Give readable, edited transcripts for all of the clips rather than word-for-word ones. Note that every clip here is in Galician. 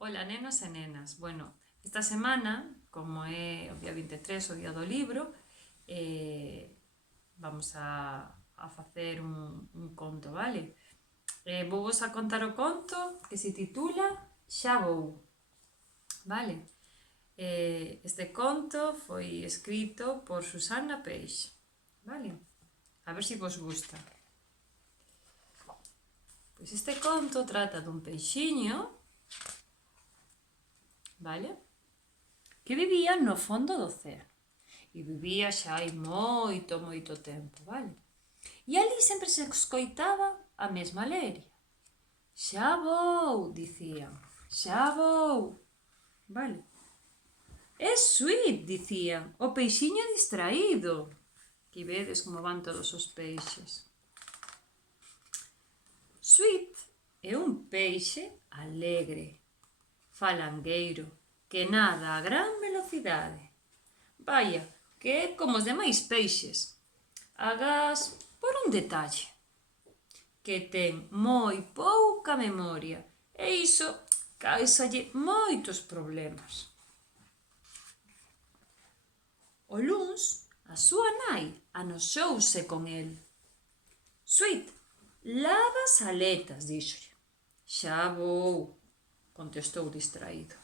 Ola, nenos e nenas. Bueno, esta semana, como é o día 23, o día do libro, vamos a facer un conto, vale? Vou vos a contar o conto que se titula Xa vou, vale? Este conto foi escrito por Susana Peix, vale? A ver se vos gusta. Pois este conto trata dun peixiño, vale? Que vivía no fondo do océano. E vivía xa hai moito tempo, vale? E ali sempre se escoitaba a mesma leria. Xa vou, dicían, xa vou, vale? É Sweet, dicían, o peixiño distraído. Que vedes como van todos os peixes. Sweet é un peixe alegre, falangueiro, que nada a gran velocidade. Vaya, que é como os demais peixes. Agás por un detalle, que ten moi pouca memoria, e iso causalle moitos problemas. O luns, a súa nai anoxouse con el. Sweet, lava as aletas, díxolle. Xa vou, contestou distraído.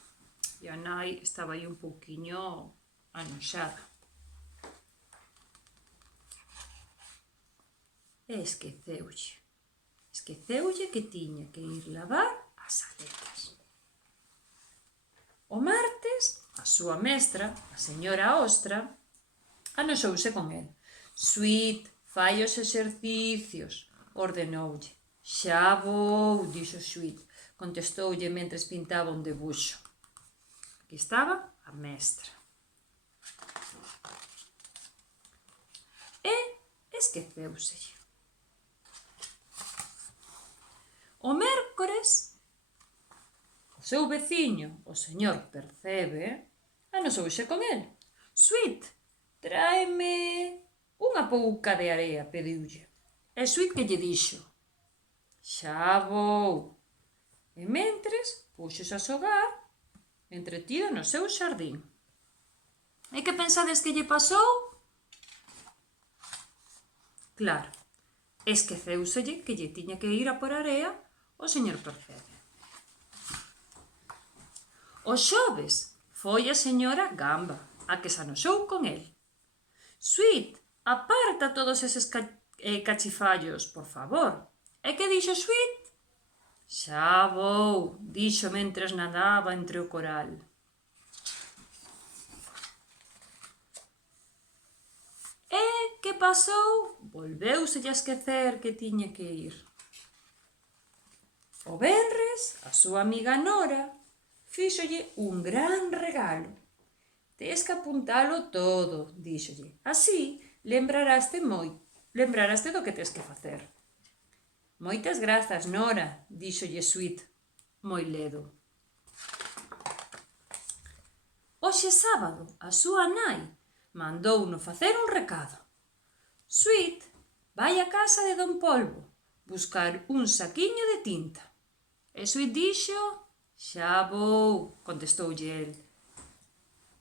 E a nai estaba aí un pouquiño anoxada. E esqueceulle que tiña que ir lavar as aletas. O martes, a súa mestra, a señora Ostra, anoxouse con el. Sweet, fai os exercicios, ordenoulle. Xa vou, dixo Sweet, contestoulle mentres pintaba un debuxo. Aquí estaba a mestra. E esqueceuselle. O mércores, o seu veciño, o señor Percebe, anoxouse con el. Sweet, tráeme unha pouca de area, pediulle. E Sweet que lle dixo? Xa vou. E mentres, puxose a xogar, entretida no seu xardín. E que pensades que lle pasou? Claro, esqueceuselle que lle tiña que ir a por area o señor Percebe. O xoves foi a señora Gamba a que se anoxou con el. Sweet, aparta todos eses cachifallos, por favor. E que dixo Sweet? Xa vou, dixo mentres nadaba entre o coral. E que pasou? Volveuselle a esquecer que tiña que ir. O venres, a súa amiga Nora fíxolle un gran regalo. Tes que apuntalo todo, díxolle. Así lembraraste do que tes que facer. Moitas grazas, Nora, díxolle Sweet, moi ledo. Hoxe sábado, a súa nai mandouno facer un recado. Sweet vai a casa de Don Polvo buscar un saquiño de tinta. E Sweet dixo, xa vou, contestoulle el,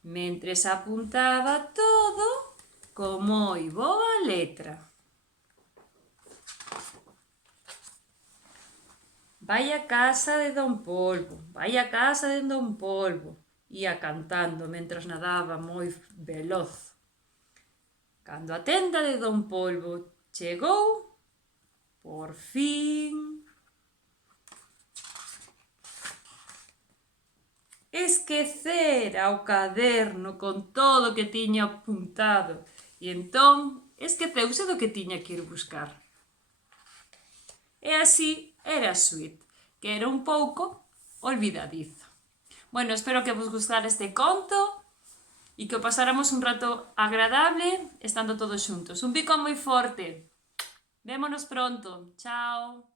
mentres apuntaba todo con moi boa letra. Vai a casa de Don Polvo, vai a casa de Don Polvo, ia cantando mentras nadaba moi veloz. Cando a tenda de Don Polvo chegou, por fin, esquecera o caderno con todo o que tiña apuntado e entón esqueceuse do que tiña que ir buscar. E así era Sweet, que era un pouco olvidadizo. Bueno, espero que vos gustara este conto e que pasáramos un rato agradable estando todos xuntos. Un pico moi forte. Vémonos pronto. Chao.